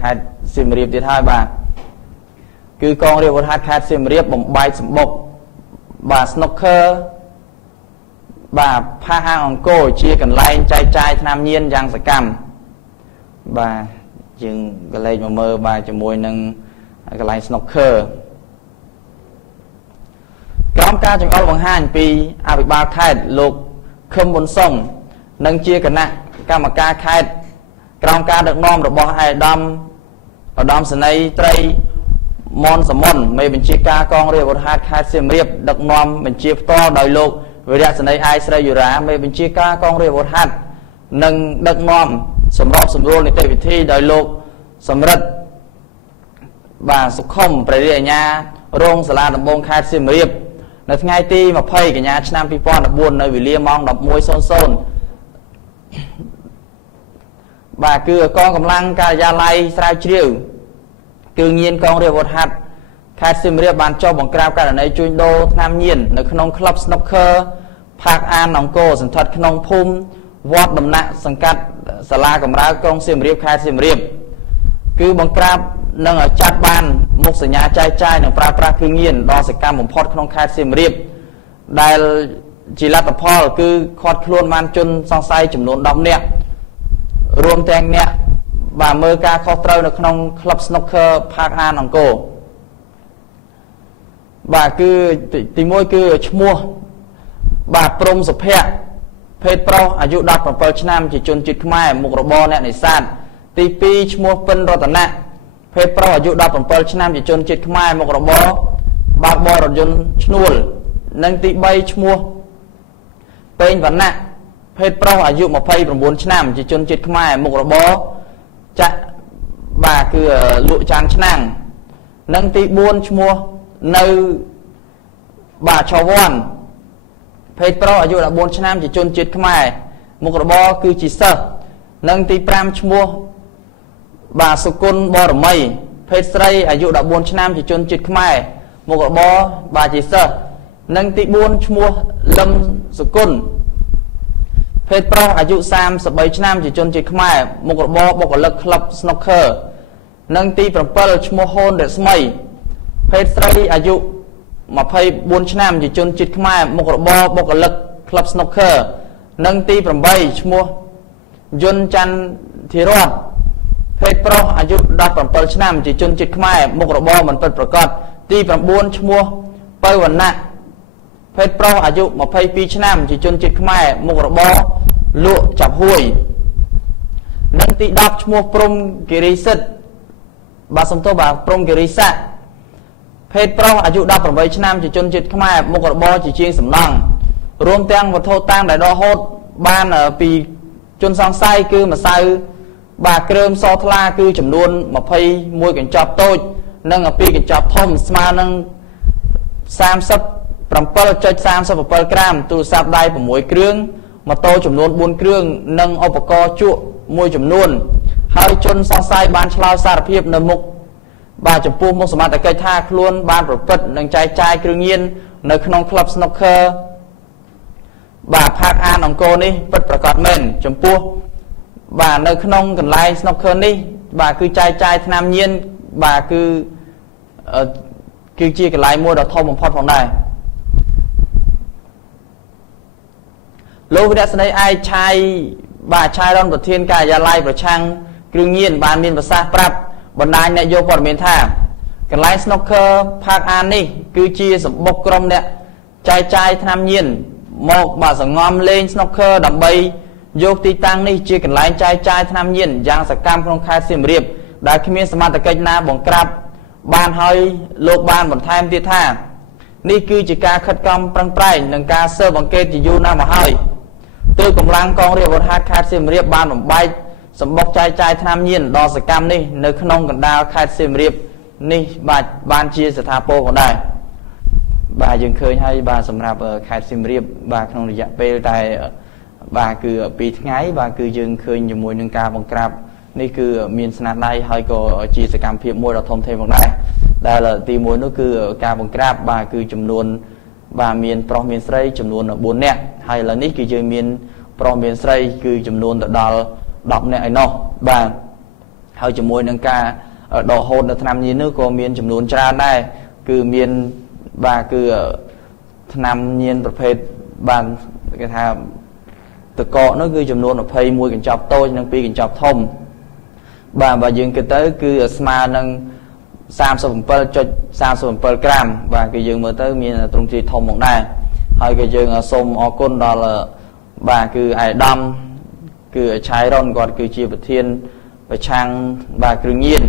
ខេត្តសៀមរាបទៀតហើយបាទគឺកងរាជអាវុធហត្ថខេត្តសៀមរាបបំបែកសម្បុកបាទ snooker បាទផាសអាងអង្គរជាកន្លែងចែកចាយថ្នាំញៀនយ៉ាងសកម្មបាទយើងក៏លេខមកមើលបាទជាមួយនឹងកន្លែង snooker ក្រោមការចង្អុលបង្ហាញពីអភិបាលខេត្តលោកខឹមប៊ុនសុងនិងជាគណៈកម្មការខេត្តក្រោមការដឹកនាំរបស់ឧត្តមសេនីយ៍ត្រីមនសមុនមេបញ្ជាការកងរាជអាវុធហត្ថខេត្តសៀមរាបដឹកនាំបញ្ជាផ្ទាល់ដោយលោកវីរៈសេនីយ៍អាយស្រីយុរ៉ាមេបញ្ជាការកងរាជអាវុធហត្ថនិងដឹកនាំសម្របសម្រួលនីតិវិធីដោយលោកសំរិទ្ធបាទសុខុមព្រះរាជអាជ្ញារងសាលាដំបងខេត្តសៀមរាបនៅថ្ងៃទី20កញ្ញាឆ្នាំ2014នៅវេលាម៉ោង 11:00 បាទគឺកងកម្លាំងការិយាល័យស្រាវជ្រាវគឺញៀនកងរាជអាវុធហត្ថខេត្តសៀមរាបបានចុះបង្ក្រាបករណីជួញដូរថ្នាំញៀននៅក្នុងក្លឹប snooker ផាកអានអង្គរសន្ធិដ្ឋក្នុងភូមិវត្តដំណាក់សង្កាត់សាលាកំរើកក្រុងសៀមរាបខេត្តសៀមរាបគឺបង្ក្រាបនិងចាត់បានមុខសញ្ញាចែកចាយនិងប្រើប្រាស់គ្រឿងញៀនដ៏សកម្មបំផុតក្នុងខេត្តសៀមរាបដែលជាលទ្ធផលគឺឃាត់ខ្លួនបានជនសង្ស័យចំនួន10នាក់រួមទាំងអ្នកបាទមើលការខុសត្រូវនៅក្នុងក្លឹប snooker ផាកអានអង្គរបាទគឺទី1គឺឈ្មោះបាទព្រំសុភ័ក្រភេទប្រុសអាយុ17ឆ្នាំជាជនជាតិខ្មែរមុខរបរអ្នកនេសាទទី2ឈ្មោះពិនរតនៈភេទប្រុសអាយុ17ឆ្នាំជាជនជាតិខ្មែរមុខរបរបើកបររថយន្តឈ្នួលនិងទី3ឈ្មោះពេញវណ្ណៈភេទប្រុសអាយុ29ឆ្នាំជាជនជាតិខ្មែរមុខរបរចាក់បាទគឺលក់ចានឆ្នាំងនិងទី4ឈ្មោះនៅបាទឆវ័នភេទប្រុសអាយុ14ឆ្នាំជាជនជាតិខ្មែរមុខរបរគឺជាសិស្សនិងទី5ឈ្មោះបាទសុគន្ធបរមីភេទស្រីអាយុ14ឆ្នាំជាជនជាតិខ្មែរមុខរបរបាទជាសិស្សនិងទី4ឈ្មោះលឹមសុគន្ធភេទប្រុសអាយុ33ឆ្នាំជាជនជាតិខ្មែរមុខរបរបុគ្គលិកក្លឹប snooker និងទី7ឈ្មោះហូនរស្មីភេទស្រីអាយុ24ឆ្នាំជាជនជាតិខ្មែរមុខរបរបុគ្គលិកក្លឹប snooker និងទី8ឈ្មោះយុនច័ន្ទធីរតភេទប្រុសអាយុ17ឆ្នាំជាជនជាតិខ្មែរមុខរបរមិនពិតប្រាកដទី9ឈ្មោះបើវណ្ណៈភេទប្រុសអាយុ22ឆ្នាំជាជនជាតិខ្មែរមុខរបរលក់ចាប់ហួយនិងទី10ឈ្មោះព្រំគិរីសិទ្ធបាទសំទោសបាទព្រំគិរីស័កភេទប្រុសអាយុ18ឆ្នាំជាជនជាតិខ្មែរមុខរបរជាជាងសំណង់រួមទាំងវត្ថុតាំងដែលដកហូតបានពីជនសង្ស័យគឺម្សៅបាទគ្រើមសថ្លាគឺចំនួន21កញ្ចប់តូចនិង2កញ្ចប់ធំស្មើនឹង37.37 ក្រាមទូរស័ព្ទដៃ6គ្រឿងម៉ូតូចំនួន4គ្រឿងនិងឧបករណ៍ជក់មួយចំនួនហើយជនសង្ស័យបានឆ្លើយសារភាពនៅមុខបាទចំពោះមុខសមត្ថកិច្ចថាខ្លួនបានប្រព្រឹត្តនិងចែកចាយគ្រឿងញៀននៅក្នុងក្លឹប snooker បាទផាកអានអង្គរនេះពិតប្រាកដមែនចំពោះបាទនៅក្នុងកន្លែង snooker នេះបាទគឺចែកចាយថ្នាំញៀនបាទគឺជាកន្លែងមួយដ៏ធំបំផុតផងដែរលោកវិរៈសេនីយ៍អាយឆាយបាទឆាយរដ្ឋប្រធានការិយាល័យប្រឆាំងគ្រឿងញៀនបានមានប្រសាសន៍ប្រាប់បណ្ដាញអ្នកយកព័ត៌មានថាកន្លែង snooker ផាកអាននេះគឺជាសម្បុកក្រុមអ្នកចែកចាយថ្នាំញៀនមកបាទសង្ងំលេង snooker ដើម្បីយកទីតាំងនេះជាកន្លែងចែកចាយថ្នាំញៀនយ៉ាងសកម្មក្នុងខេត្តសៀមរាបដែលគ្មានសមត្ថកិច្ចណាបង្ក្រាបបានហើយលោកបានបន្ថែមទៀតថានេះគឺជាការខិតខំប្រឹងប្រែងនិងការស៊ើបអង្កេតជាយូរណាស់មកហើយទើបកម្លាំងកងរាជអាវុធហត្ថខេត្តសៀមរាបបានបំបែកសម្បុកចែកចាយថ្នាំញៀនដ៏សកម្មនេះនៅក្នុងកណ្ដាលខេត្តសៀមរាបនេះបាទបានជាស្ថាពរផងដែរបាទយើងឃើញហើយបាទសម្រាប់ខេត្តសៀមរាបបាទក្នុងរយៈពេលតែបាទគឺ2ថ្ងៃបាទគឺយើងឃើញជាមួយនឹងការបង្ក្រាបនេះគឺមានស្នាដៃហើយក៏ជាសកម្មភាពមួយដ៏ធំធេងផងដែរដែលទី1នោះគឺការបង្ក្រាបបាទគឺចំនួនបាទមានប្រុសមានស្រីចំនួន4នាក់ហើយឥឡូវនេះគឺយើងមានប្រុសមានស្រីគឺចំនួនទៅដល់10នាក់ឯណោះបាទ ហើយជាមួយនឹងការដកហូតនៅថ្នាំញៀននោះក៏មានចំនួនច្រើនដែរគឺមានបាទគឺថ្នាំញៀនប្រភេទបានគេថាតកកនោះគឺចំនួន21កញ្ចប់តូចនិង2កញ្ចប់ធំបាទបើយើងគិតទៅគឺស្មើនឹង 37.37 ក្រាមបាទគឺយើងមើលទៅមានទ្រង់ទ្រាយធំមកដែរហើយក៏យើងសូមអរគុណដល់បាទគឺអាយដាមគឺឆៃរ៉ុនគាត់គឺជាប្រធានប្រឆាំងបាទគ្រឿងញៀន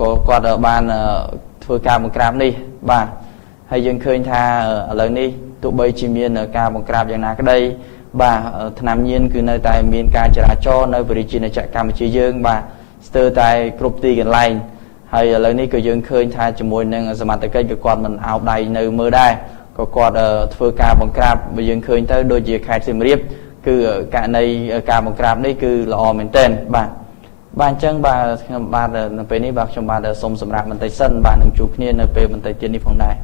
ក៏គាត់បានធ្វើការបង្ក្រាបនេះបាទហើយយើងឃើញថាឥឡូវនេះទោះបីជាមានការបង្ក្រាបយ៉ាងណាក្តីបាទថ្នាំញៀនគឺនៅតែមានការចរាចរណ៍នៅប្រជាជាតិកម្ពុជាយើងបាទស្ទើរតែគ្រប់ទីកន្លែងហើយឥឡូវនេះក៏យើងឃើញថាជាមួយនឹងសមត្ថកិច្ចក៏គាត់មិនអោបដៃនៅមើលដែរក៏គាត់ធ្វើការបង្ក្រាបបើយើងឃើញទៅដូចជាខេត្តសៀមរាបគឺករណីការបង្ក្រាបនេះគឺល្អមែនទែនបាទអញ្ចឹងបាទខ្ញុំបាទនៅពេលនេះបាទខ្ញុំបាទសូមសម្រាប់បន្តិចសិនបាទនឹងជួបគ្នានៅពេលបន្តិចទៀតនេះផងដែរ